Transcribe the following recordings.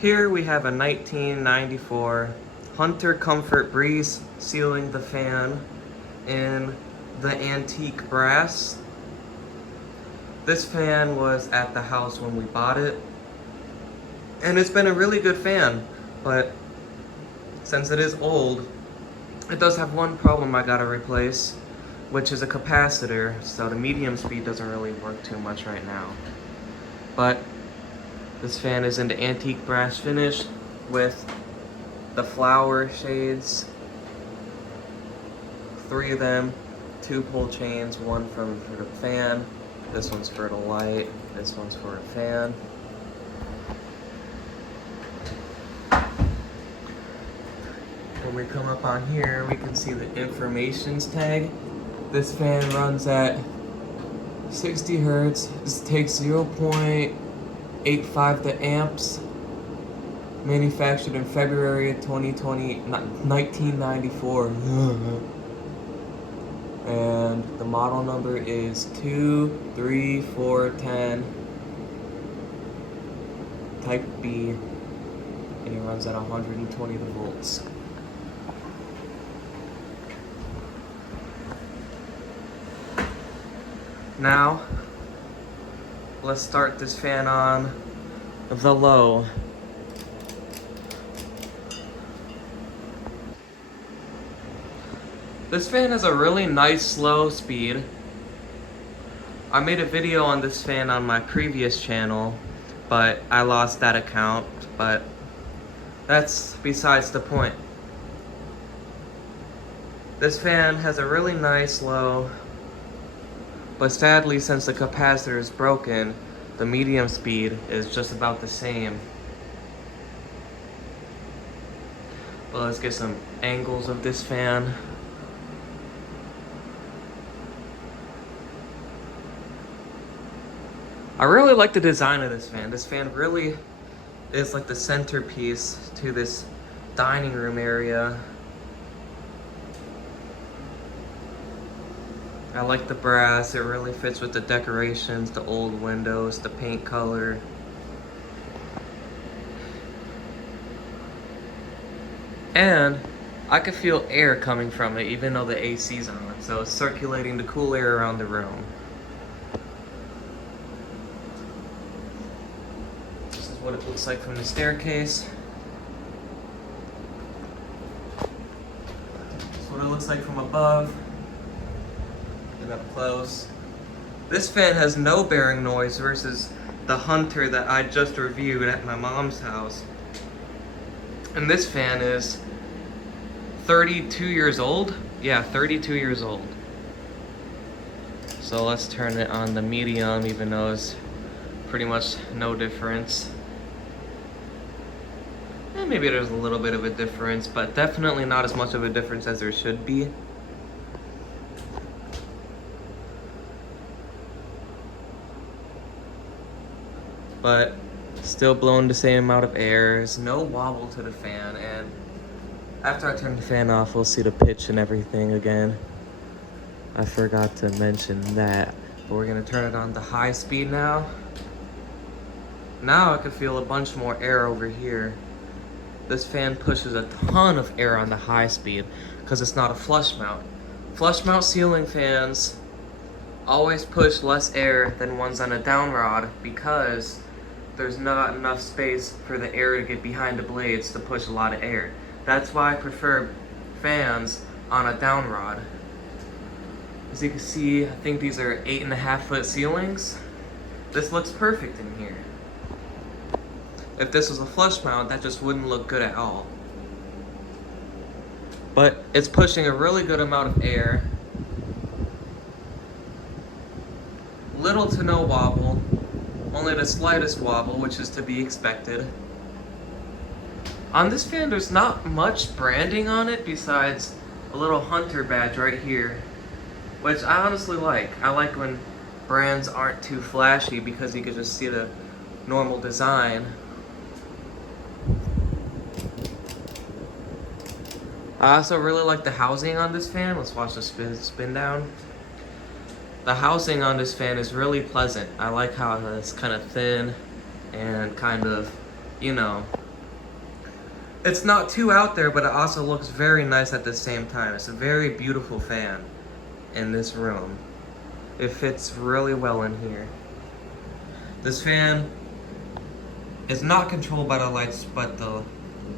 Here we have a 1994 Hunter Comfort Breeze sealing the fan in the antique brass. This fan was at the house when we bought it, and it's been a really good fan, but since it is old, it does have one problem I gotta replace, which is a capacitor, so the medium speed doesn't really work too much right now. But this fan is in the antique brass finish with the flower shades. 3 of them, 2 pull chains, one for the fan. This one's for the light, this one's for a fan. When we come up on here, we can see the informations tag. This fan runs at 60 hertz. This takes 0.85 the amps. Manufactured in February of 1994. And the model number is 23410 Type B. And it runs at 120 volts. Now, let's start this fan on the low. This fan has a really nice slow speed. I made a video on this fan on my previous channel, but I lost that account, but that's besides the point. This fan has a really nice low, but sadly, since the capacitor is broken, the medium speed is just about the same. Well, let's get some angles of this fan. I really like the design of this fan. This fan really is like the centerpiece to this dining room area. I like the brass, it really fits with the decorations, the old windows, the paint color. And I could feel air coming from it even though the AC's on, so it's circulating the cool air around the room. This is what it looks like from the staircase. This is what it looks like from above. Up close. This fan has no bearing noise versus the Hunter that I just reviewed at my mom's house. And this fan is 32 years old. Yeah, 32 years old. So let's turn it on the medium, even though it's pretty much no difference. And maybe there's a little bit of a difference, but definitely not as much of a difference as there should be. But still blowing the same amount of air. There's no wobble to the fan, and after I turn the fan off, we'll see the pitch and everything again. I forgot to mention that, but we're gonna turn it on to high speed now. Now I can feel a bunch more air over here. This fan pushes a ton of air on the high speed because it's not a flush mount. Flush mount ceiling fans always push less air than ones on a down rod because there's not enough space for the air to get behind the blades to push a lot of air. That's why I prefer fans on a down rod. As you can see, I think these are 8.5 foot ceilings. This looks perfect in here. If this was a flush mount, that just wouldn't look good at all. But it's pushing a really good amount of air. Little to no wobble, only the slightest wobble, which is to be expected. On this fan, there's not much branding on it besides a little Hunter badge right here, which I honestly like. I like when brands aren't too flashy because you can just see the normal design. I also really like the housing on this fan. Let's watch the spin down. The housing on this fan is really pleasant. I like how it's kind of thin and kind of, you know, It's not too out there, but it also looks very nice at the same time. It's a very beautiful fan in this room. It fits really well in here. This fan is not controlled by the lights, but the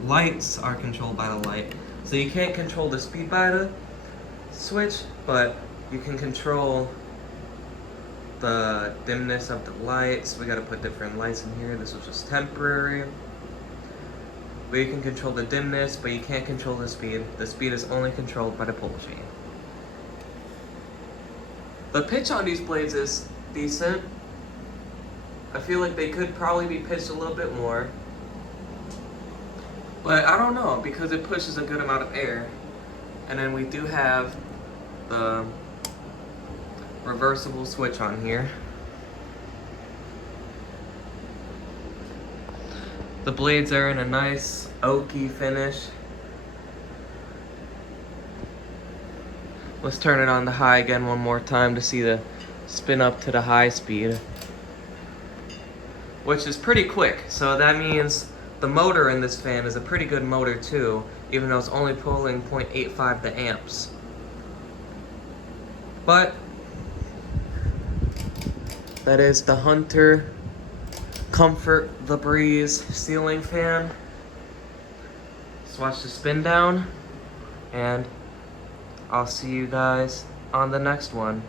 lights are controlled by the light. So you can't control the speed by the switch, but you can control the dimness of the lights. We gotta put different lights in here. This was just temporary. But you can control the dimness, but you can't control the speed. The speed is only controlled by the pull chain. The pitch on these blades is decent. I feel like they could probably be pitched a little bit more. But I don't know, because it pushes a good amount of air. And then we do have the reversible switch on here. The blades are in a nice oaky finish. Let's turn it on the high again one more time to see the spin up to the high speed, which is pretty quick. So that means the motor in this fan is a pretty good motor too, even though it's only pulling 0.85 the amps. But that is the Hunter Comfort the Breeze ceiling fan. Let's watch the spin down, and I'll see you guys on the next one.